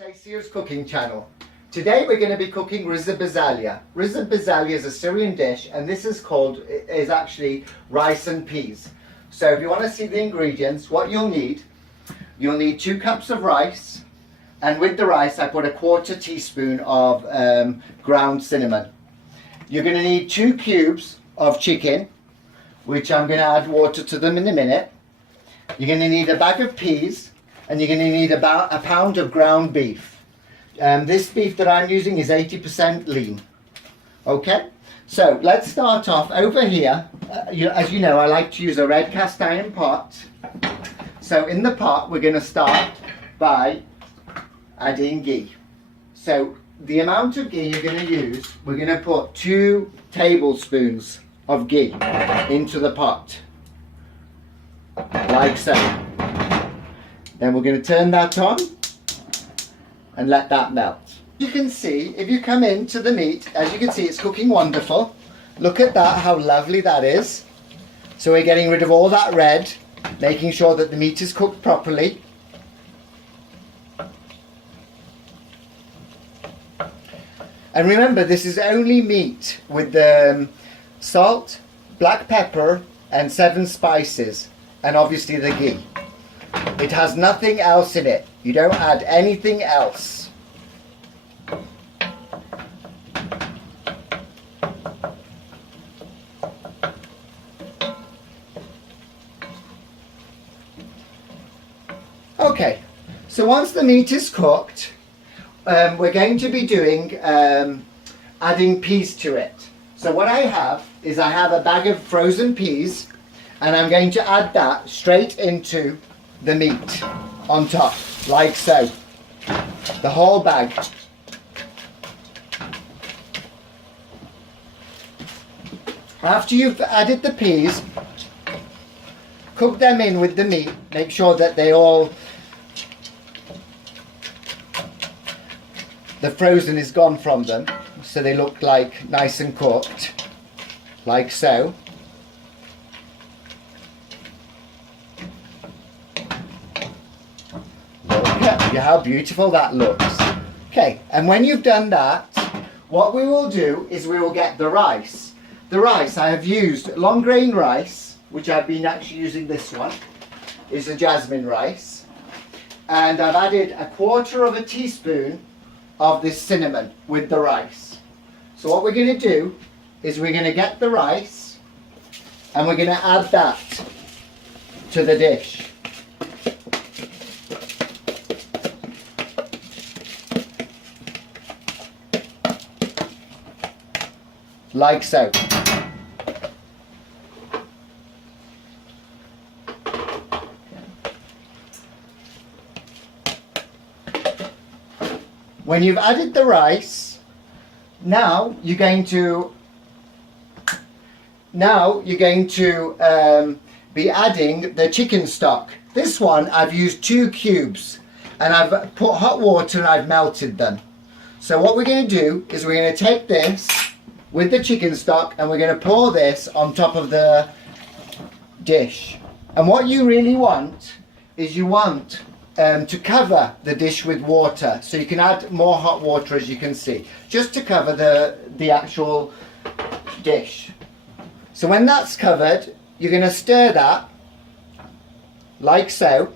Tastiest cooking channel. Today we're going to be cooking Basalyah. Basalyah is a Syrian dish, and this is actually rice and peas. So if you want to see the ingredients, what you'll need 2 cups of rice, and with the rice I put a 1/4 teaspoon of ground cinnamon. You're going to need 2 cubes of chicken, which I'm going to add water to them in a minute. You're going to need a bag of peas, and you're going to need about a pound of ground beef. This beef that I'm using is 80% lean. Okay, so let's start off over here. As you know, I like to use a red cast iron pot. So in the pot, we're going to start by adding ghee. So the amount of ghee you're going to use, we're going to put 2 tablespoons of ghee into the pot, like so. Then we're going to turn that on and let that melt. You can see, if you come into the meat, as you can see, it's cooking wonderful. Look at that, how lovely that is. So we're getting rid of all that red, making sure that the meat is cooked properly. And remember, this is only meat with the salt, black pepper and 7 spices, and obviously the ghee. It has nothing else in it. You don't add anything else. Okay, so once the meat is cooked, we're going to be doing adding peas to it. So what I have is a bag of frozen peas, and I'm going to add that straight into the meat on top, like so, the whole bag. After you've added the peas, cook them in with the meat. Make sure that the frozen is gone from them, so they look like nice and cooked, like so. Look at how beautiful that looks. Okay, and when you've done that, what we will do is we will get the rice. The rice, I have used long grain rice, which I've been actually using. This one is a jasmine rice, and I've added a 1/4 teaspoon of this cinnamon with the rice. So what we're going to do is we're going to get the rice and we're going to add that to the dish. Like so. When you've added the rice, now you're going to be adding the chicken stock. This one I've used 2 cubes, and I've put hot water and I've melted them. So what we're going to do is we're going to take this with the chicken stock and we're going to pour this on top of the dish. And what you really want is to cover the dish with water, so you can add more hot water, as you can see, just to cover the actual dish. So when that's covered, you're going to stir that like so.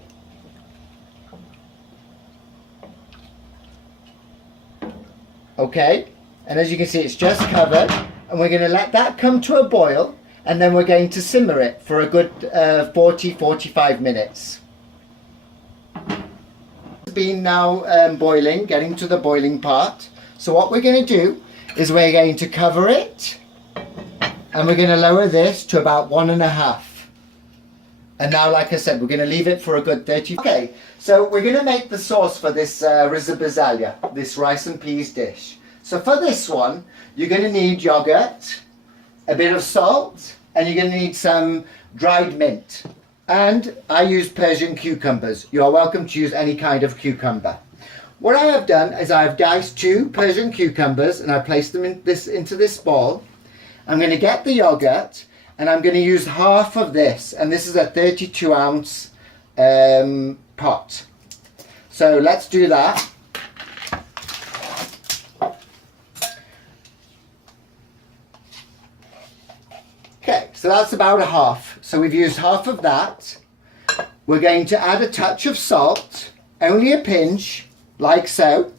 Okay, and as you can see, it's just covered, and we're going to let that come to a boil, and then we're going to simmer it for a good 40-45 minutes. Been now boiling, getting to the boiling part. So what we're going to do is we're going to cover it, and we're going to lower this to about 1.5. And now, like I said, we're going to leave it for a good 30. Okay, so we're going to make the sauce for this Basalyah, this rice and peas dish. So for this one, you're going to need yogurt, a bit of salt, and you're going to need some dried mint. And I use Persian cucumbers. You are welcome to use any kind of cucumber. What I have done is I have diced 2 Persian cucumbers and I placed them into this bowl. I'm going to get the yogurt, and I'm going to use half of this, and this is a 32-ounce pot. So let's do that. So that's about a half. So we've used half of that. We're going to add a touch of salt, only a pinch, like so.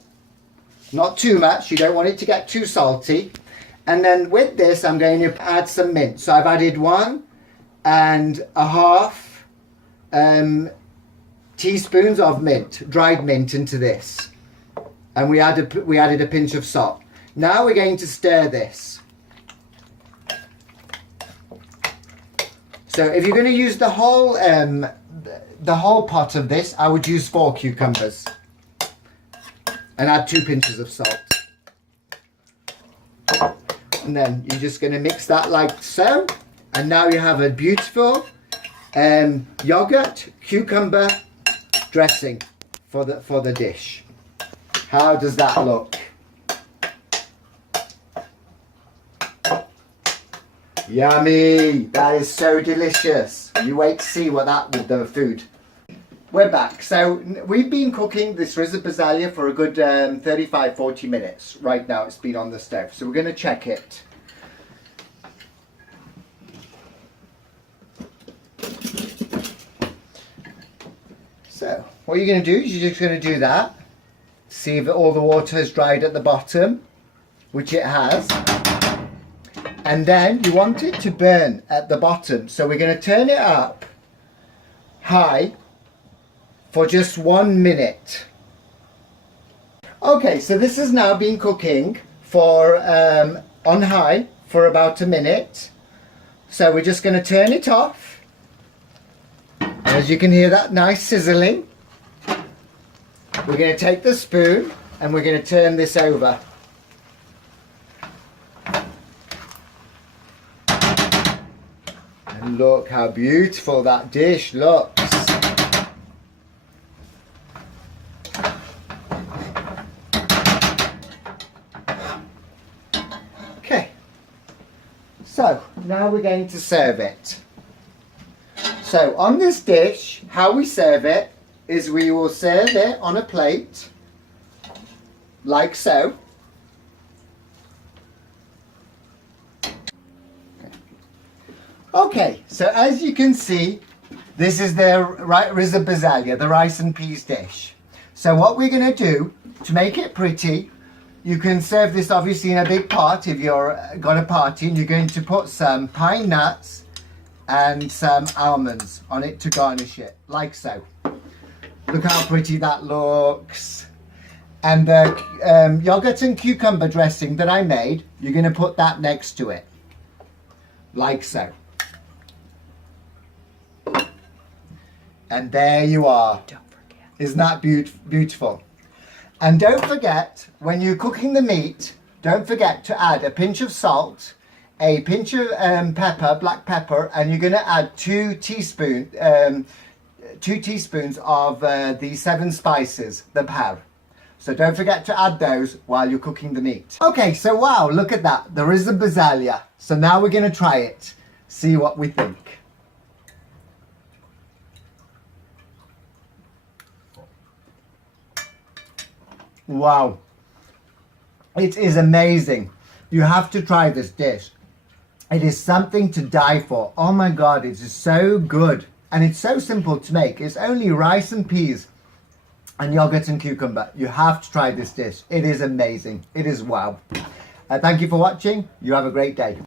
Not too much, you don't want it to get too salty. And then with this, I'm going to add some mint. So I've added 1.5 teaspoons of mint, dried mint, into this. And we added a pinch of salt. Now we're going to stir this. So if you're going to use the whole pot of this, I would use 4 cucumbers. And add 2 pinches of salt. And then you're just going to mix that like so. And now you have a beautiful yogurt cucumber dressing for the dish. How does that look? Yummy! That is so delicious. You wait to see what that with the food. We're back. So we've been cooking this Rizza Basalyah for a good 35-40 minutes. Right now it's been on the stove. So we're going to check it. So what you're going to do is you're just going to do that. See if all the water has dried at the bottom, which it has. And then you want it to burn at the bottom. So we're going to turn it up high for just 1 minute. Okay, so this has now been cooking for on high for about a minute. So we're just going to turn it off. As you can hear that nice sizzling. We're going to take the spoon and we're going to turn this over. And look how beautiful that dish looks. Okay, so now we're going to serve it. So on this dish, how we serve it is we will serve it on a plate, like so. Okay, so as you can see, this is the Rizza Basalyah, the rice and peas dish. So what we're going to do, to make it pretty, you can serve this obviously in a big pot if you've got a party, and you're going to put some pine nuts and some almonds on it to garnish it, like so. Look how pretty that looks. And the yogurt and cucumber dressing that I made, you're going to put that next to it, like so. And there you are. Don't forget. Isn't that beautiful? And don't forget, when you're cooking the meat, don't forget to add a pinch of salt, a pinch of pepper, black pepper, and you're going to add 2 teaspoons of the 7 spices, the bhar. So don't forget to add those while you're cooking the meat. Okay, so wow, look at that. There is a Basalyah. So now we're going to try it. See what we think. Wow. It is amazing. You have to try this dish. It is something to die for. Oh my God, it is so good. And it's so simple to make. It's only rice and peas and yogurt and cucumber. You have to try this dish. It is amazing. It is wow. Thank you for watching. You have a great day.